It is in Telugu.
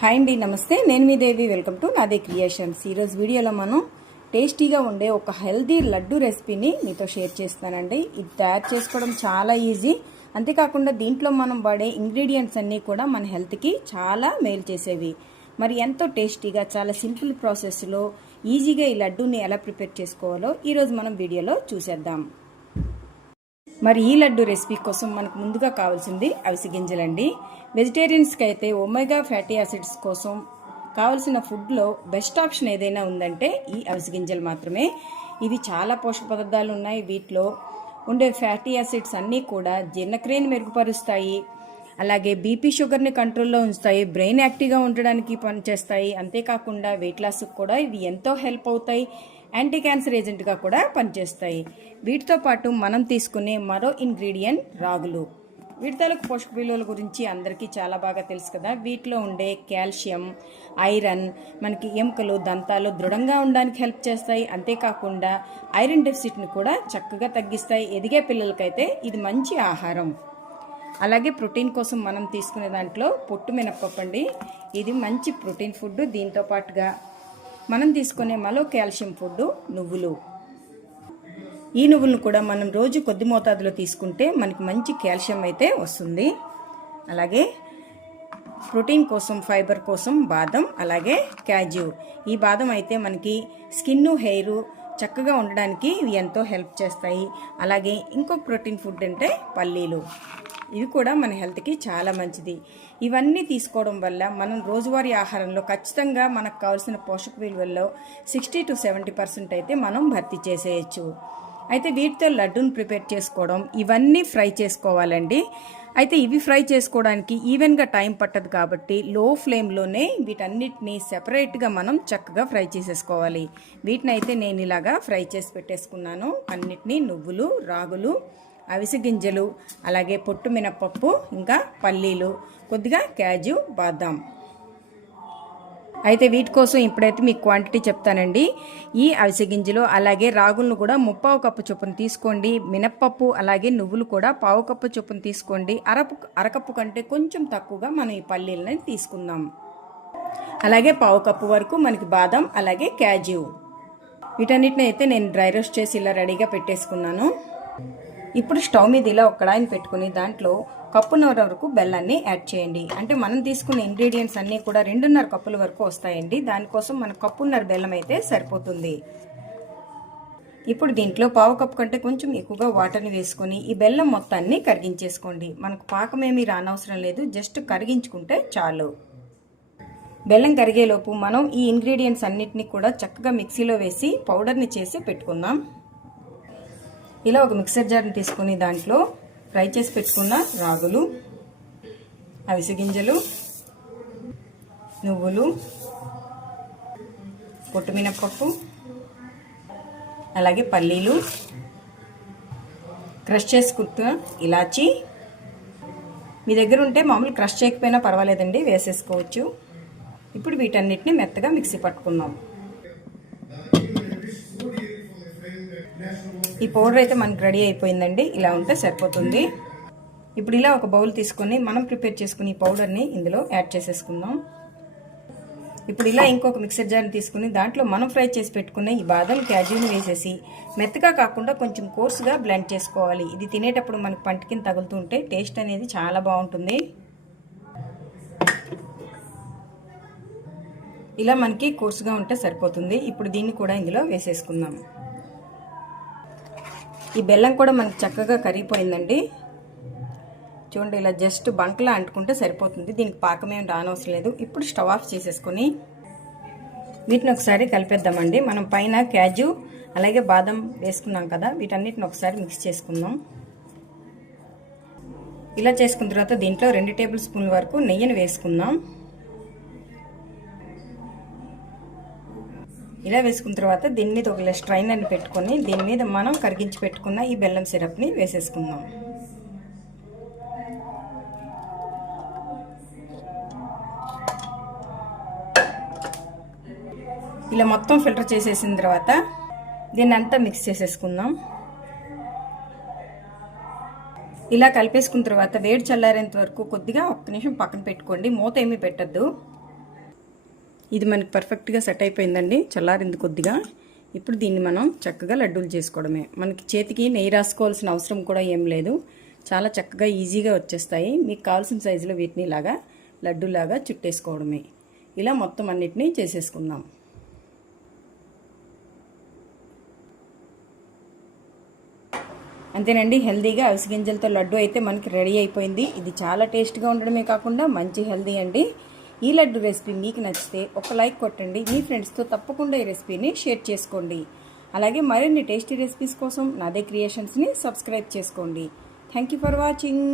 హాయ్ అండి నమస్తే. నేను మీ Devi. Welcome to Nade creations. ఈరోజు వీడియోలో మనం టేస్టీగా ఉండే ఒక హెల్దీ లడ్డు రెసిపీని మీతో షేర్ చేస్తానండి ఇది తయారు చేసుకోవడం చాలా ఈజీ. అంతేకాకుండా దీంట్లో మనం వాడే ఇంగ్రీడియంట్స్ అన్నీ కూడా మన హెల్త్కి చాలా మేలు చేసేవి. మరి ఎంతో టేస్టీగా చాలా సింపుల్ ప్రాసెస్లో ఈజీగా ఈ లడ్డూని ఎలా ప్రిపేర్ చేసుకోవాలో ఈరోజు మనం వీడియోలో చూసేద్దాం. మరి ఈ లడ్డు రెసిపీ కోసం మనకు ముందుగా కావాల్సింది అవిసి గింజలండి. వెజిటేరియన్స్కి అయితే ఒమేగా ఫ్యాటీ యాసిడ్స్ కోసం కావలసిన ఫుడ్లో బెస్ట్ ఆప్షన్ ఏదైనా ఉందంటే ఈ అవిసి గింజలు మాత్రమే. ఇవి చాలా పోషక పదార్థాలు ఉన్నాయి. వీటిలో ఉండే ఫ్యాటీ యాసిడ్స్ అన్నీ కూడా జీర్ణక్రియను మెరుగుపరుస్తాయి. అలాగే బీపీ షుగర్ని కంట్రోల్లో ఉంచుతాయి. బ్రెయిన్ యాక్టివ్గా ఉండడానికి పనిచేస్తాయి. అంతేకాకుండా వెయిట్ లాస్కి కూడా ఇవి ఎంతో హెల్ప్ అవుతాయి. యాంటీ క్యాన్సర్ ఏజెంట్గా కూడా పనిచేస్తాయి. వీటితో పాటు మనం తీసుకునే మరో ఇంగ్రీడియంట్ రాగులు. విడతలకు పోషక విలువల గురించి అందరికీ చాలా బాగా తెలుసు కదా. వీటిలో ఉండే కాల్షియం ఐరన్ మనకి ఎముకలు దంతాలు దృఢంగా ఉండడానికి హెల్ప్ చేస్తాయి. అంతేకాకుండా ఐరన్ డెఫిసిట్ని కూడా చక్కగా తగ్గిస్తాయి. ఎదిగే పిల్లలకైతే ఇది మంచి ఆహారం. అలాగే ప్రోటీన్ కోసం మనం తీసుకునే దాంట్లో పొట్టు మినప్పప్పు అండి. ఇది మంచి ప్రోటీన్ ఫుడ్ దీంతో పాటుగా మనం తీసుకునే మలో కాల్షియం ఫుడ్ నువ్వులు. ఈ నువ్వులను కూడా మనం రోజు కొద్ది మోతాదులో తీసుకుంటే మనకి మంచి కాల్షియం అయితే వస్తుంది. అలాగే ప్రోటీన్ కోసం ఫైబర్ కోసం బాదం అలాగే క్యాజు. ఈ బాదం అయితే మనకి స్కిన్ హెయిర్ చక్కగా ఉండడానికి ఇవి ఎంతో హెల్ప్ చేస్తాయి. అలాగే ఇంకొక ప్రోటీన్ ఫుడ్ అంటే పల్లీలు. ఇవి కూడా మన హెల్త్కి చాలా మంచిది. ఇవన్నీ తీసుకోవడం వల్ల మనం రోజువారీ ఆహారంలో ఖచ్చితంగా మనకు కావాల్సిన పోషక విలువల్లో సిక్స్టీ టు సెవెంటీ పర్సెంట్ అయితే మనం భర్తీ చేసేయచ్చు. అయితే వీటితో లడ్డూను ప్రిపేర్ చేసుకోవడం ఇవన్నీ ఫ్రై చేసుకోవాలండి. అయితే ఇవి ఫ్రై చేసుకోవడానికి ఈవెన్గా టైం పట్టదు కాబట్టి లో ఫ్లేమ్లోనే వీటన్నిటిని సెపరేట్గా మనం చక్కగా ఫ్రై చేసేసుకోవాలి. వీటిని అయితే నేను ఇలాగా ఫ్రై చేసి పెట్టేసుకున్నాను. అన్నిటినీ నువ్వులు రాగులు అవిసె గింజలు అలాగే పొట్టు మినపప్పు ఇంకా పల్లీలు కొద్దిగా క్యాజు బాదాం. అయితే వీటి కోసం ఇప్పుడైతే మీకు క్వాంటిటీ చెప్తానండి. ఈ అవిసె గింజలు అలాగే రాగులను కూడా ముప్పావు కప్పు చొప్పున తీసుకోండి. మినప్పప్పు అలాగే నువ్వులు కూడా పావు కప్పు చొప్పున తీసుకోండి. అరపు అరకప్పు కంటే కొంచెం తక్కువగా మనం ఈ పల్లీలని తీసుకుందాం. అలాగే పావు కప్పు వరకు మనకి బాదం అలాగే క్యాజు. వీటన్నిటిని అయితే నేను డ్రై రోస్ట్ చేసి ఇలా రెడీగా పెట్టేసుకున్నాను. ఇప్పుడు స్టవ్ మీద ఇలా ఒక కడాయిని పెట్టుకుని దాంట్లో కప్పున్నర వరకు బెల్లాన్ని యాడ్ చేయండి. అంటే మనం తీసుకున్న ఇంగ్రీడియంట్స్ అన్నీ కూడా రెండున్నర కప్పుల వరకు వస్తాయండి. దానికోసం మన కప్పున్నర బెల్లం అయితే సరిపోతుంది. ఇప్పుడు దీంట్లో పావు కప్పు కంటే కొంచెం ఎక్కువగా వాటర్ని వేసుకొని ఈ బెల్లం మొత్తాన్ని కరిగించేసుకోండి. మనకు పాకమేమీ రానవసరం లేదు. జస్ట్ కరిగించుకుంటే చాలు. బెల్లం కరిగేలోపు మనం ఈ ఇంగ్రీడియంట్స్ అన్నిటినీ కూడా చక్కగా మిక్సీలో వేసి పౌడర్ని చేసి పెట్టుకుందాం. ఇలా ఒక మిక్సర్ జార్ని తీసుకుని దాంట్లో ఫ్రై చేసి పెట్టుకున్న రాగులు అవిసె గింజలు నువ్వులు పొట్టుమినప్పప్పు అలాగే పల్లీలు క్రష్ చేసుకుంటున్న ఇలాచి. మీ దగ్గర ఉంటే మామూలు క్రష్ చేయకపోయినా పర్వాలేదండి వేసేసుకోవచ్చు. ఇప్పుడు వీటన్నిటిని మెత్తగా మిక్సీ పట్టుకుందాం. ఈ పౌడర్ అయితే మనకి రెడీ అయిపోయిందండి. ఇలా ఉంటే సరిపోతుంది. ఇప్పుడు ఇలా ఒక బౌల్ తీసుకొని మనం ప్రిపేర్ చేసుకుని ఈ పౌడర్ని ఇందులో యాడ్ చేసేసుకుందాం. ఇప్పుడు ఇలా ఇంకొక మిక్సర్ జార్ని తీసుకుని దాంట్లో మనం ఫ్రై చేసి పెట్టుకున్న ఈ బాదం క్యాజ్యూని వేసేసి మెత్తగా కాకుండా కొంచెం కోర్సుగా బ్లెండ్ చేసుకోవాలి. ఇది తినేటప్పుడు మనకి తగులుతూ తగులుతుంటే టేస్ట్ అనేది చాలా బాగుంటుంది. ఇలా మనకి కోర్సుగా ఉంటే సరిపోతుంది. ఇప్పుడు దీన్ని కూడా ఇందులో వేసేసుకుందాం. ఈ బెల్లం కూడా మనకి చక్కగా కరిగిపోయిందండి. చూడండి ఇలా జస్ట్ బంకలా అంటుకుంటే సరిపోతుంది. దీనికి పాకమేం రానవసరం లేదు. ఇప్పుడు స్టవ్ ఆఫ్ చేసేసుకొని వీటిని ఒకసారి కలిపేద్దామండి. మనం పైన క్యాజు అలాగే బాదం వేసుకున్నాం కదా వీటన్నిటిని ఒకసారి మిక్స్ చేసుకుందాం. ఇలా చేసుకున్న తర్వాత దీంట్లో రెండు టేబుల్ స్పూన్ల వరకు నెయ్యిని వేసుకుందాం. ఇలా వేసుకున్న తర్వాత దీని మీద ఒక స్ట్రైనర్ని పెట్టుకొని దీని మీద మనం కరిగించి పెట్టుకున్న ఈ బెల్లం సిరప్ని వేసేసుకుందాం. ఇలా మొత్తం ఫిల్టర్ చేసేసిన తర్వాత దీన్ని అంతా మిక్స్ చేసేసుకుందాం. ఇలా కలిపేసుకున్న తర్వాత వేడి చల్లారేంత వరకు కొద్దిగా ఒక్క నిమిషం పక్కన పెట్టుకోండి. మూత ఏమీ పెట్టద్దు. ఇది మనకి పర్ఫెక్ట్గా సెట్ అయిపోయిందండి. చల్లారింది కొద్దిగా. ఇప్పుడు దీన్ని మనం చక్కగా లడ్డూలు చేసుకోవడమే. మనకి చేతికి నెయ్యి రాసుకోవాల్సిన అవసరం కూడా ఏం లేదు. చాలా చక్కగా ఈజీగా వచ్చేస్తాయి. మీకు కావాల్సిన సైజులో వీటిని ఇలాగా లడ్డూలాగా చుట్టేసుకోవడమే. ఇలా మొత్తం అన్నిటినీ చేసేసుకుందాం. అంతేనండి హెల్దీగా అవిసి గింజలతో లడ్డు అయితే మనకి రెడీ అయిపోయింది. ఇది చాలా టేస్ట్గా ఉండడమే కాకుండా మంచి హెల్దీ అండి. ఈ లడ్డు రెసిపీ మీకు నచ్చితే ఒక లైక్ కొట్టండి మీ ఫ్రెండ్స్తో తప్పకుండా ఈ రెసిపీని షేర్ చేసుకోండి. అలాగే మరిన్ని టేస్టీ రెసిపీస్ కోసం నాదే క్రియేషన్స్ని సబ్స్క్రైబ్ చేసుకోండి. Thank you for watching.